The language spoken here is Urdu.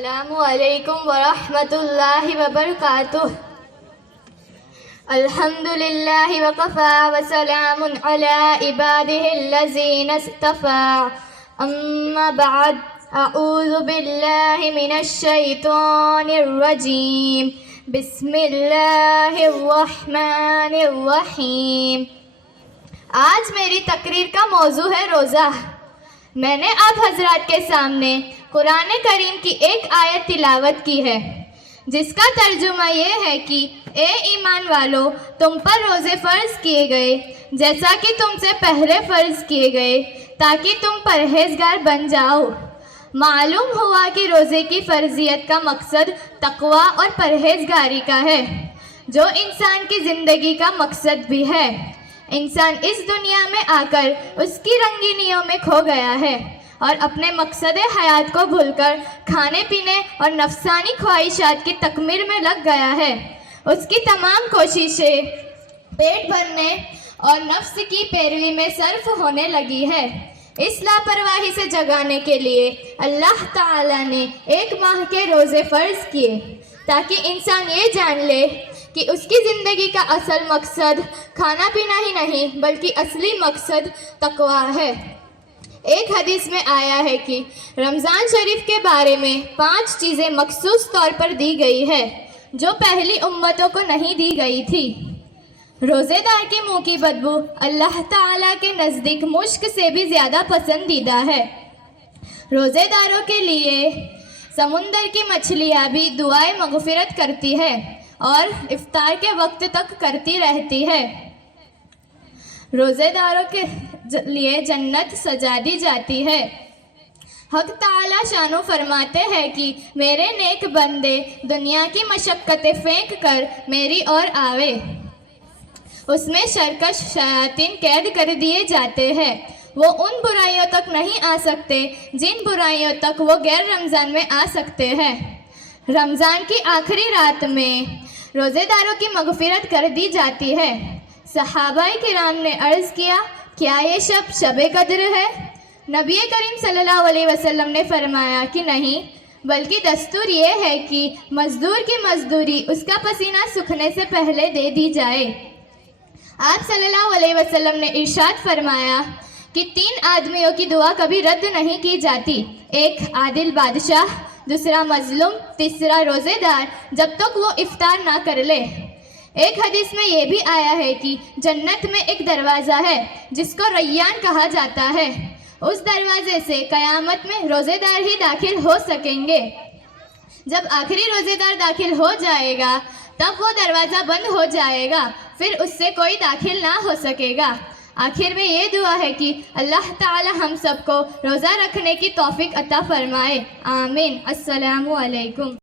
السلام علیکم ورحمۃ اللہ وبرکاتہ۔ الحمد للہ وکفی وسلام علی عبادہ الذین اصطفی، اما بعد، اعوذ باللہ من الشیطان الرجیم، بسم اللہ الرحمن الرحیم۔ آج میری تقریر کا موضوع ہے روزہ۔ میں نے آپ حضرات کے سامنے قرآن کریم کی ایک آیت تلاوت کی ہے، جس کا ترجمہ یہ ہے کہ اے ایمان والو، تم پر روزے فرض کیے گئے جیسا کہ تم سے پہلے فرض کیے گئے، تاکہ تم پرہیزگار بن جاؤ۔ معلوم ہوا کہ روزے کی فرضیت کا مقصد تقوی اور پرہیزگاری کا ہے، جو انسان کی زندگی کا مقصد بھی ہے۔ انسان اس دنیا میں آ کر اس کی رنگینیوں میں کھو گیا ہے اور اپنے مقصد حیات کو بھول کر کھانے پینے اور نفسانی خواہشات کی تکمیل میں لگ گیا ہے۔ اس کی تمام کوششیں پیٹ بھرنے اور نفس کی پیروی میں صرف ہونے لگی ہے۔ اس لاپرواہی سے جگانے کے لیے اللہ تعالیٰ نے ایک ماہ کے روزے فرض کیے، تاکہ انسان یہ جان لے کہ اس کی زندگی کا اصل مقصد کھانا پینا ہی نہیں، بلکہ اصلی مقصد تقویٰ ہے۔ ایک حدیث میں آیا ہے کہ رمضان شریف کے بارے میں 5 چیزیں مخصوص طور پر دی گئی ہے، جو پہلی امتوں کو نہیں دی گئی تھی۔ روزے دار کے منہ کی بدبو اللہ تعالیٰ کے نزدیک مشک سے بھی زیادہ پسندیدہ ہے۔ روزے داروں کے لیے سمندر کی مچھلیاں بھی دعائے مغفرت کرتی ہے اور افطار کے وقت تک کرتی رہتی ہے۔ روزے داروں کے لیے جنت سجا دی جاتی ہے۔ حق تعالیٰ شانو فرماتے ہیں کہ میرے نیک بندے دنیا کی مشقتیں پھینک کر میری اور آوے، اس میں سرکش شیاطین قید کر دیے جاتے ہیں۔ وہ ان برائیوں تک نہیں آ سکتے جن برائیوں تک وہ غیر رمضان میں آ سکتے ہیں۔ رمضان کی آخری رات میں روزے داروں کی مغفرت کر دی جاتی ہے۔ صحابہ کرام نے عرض کیا، کیا یہ شب قدر ہے؟ نبی کریم صلی اللہ علیہ وسلم نے فرمایا کہ نہیں، بلکہ دستور یہ ہے کہ مزدور کی مزدوری اس کا پسینہ سوکھنے سے پہلے دے دی جائے۔ آپ صلی اللہ علیہ وسلم نے ارشاد فرمایا کہ 3 آدمیوں کی دعا کبھی رد نہیں کی جاتی، ایک عادل بادشاہ، دوسرا مظلوم، تیسرا روزے دار جب تک وہ افطار نہ کر لے۔ ایک حدیث میں یہ بھی آیا ہے کہ جنت میں ایک دروازہ ہے جس کو ریان کہا جاتا ہے، اس دروازے سے قیامت میں روزے دار ہی داخل ہو سکیں گے۔ جب آخری روزے دار داخل ہو جائے گا تب وہ دروازہ بند ہو جائے گا، پھر اس سے کوئی داخل نہ ہو سکے گا۔ آخر میں یہ دعا ہے کہ اللہ تعالی ہم سب کو روزہ رکھنے کی توفیق عطا فرمائے، آمین۔ السلام علیکم۔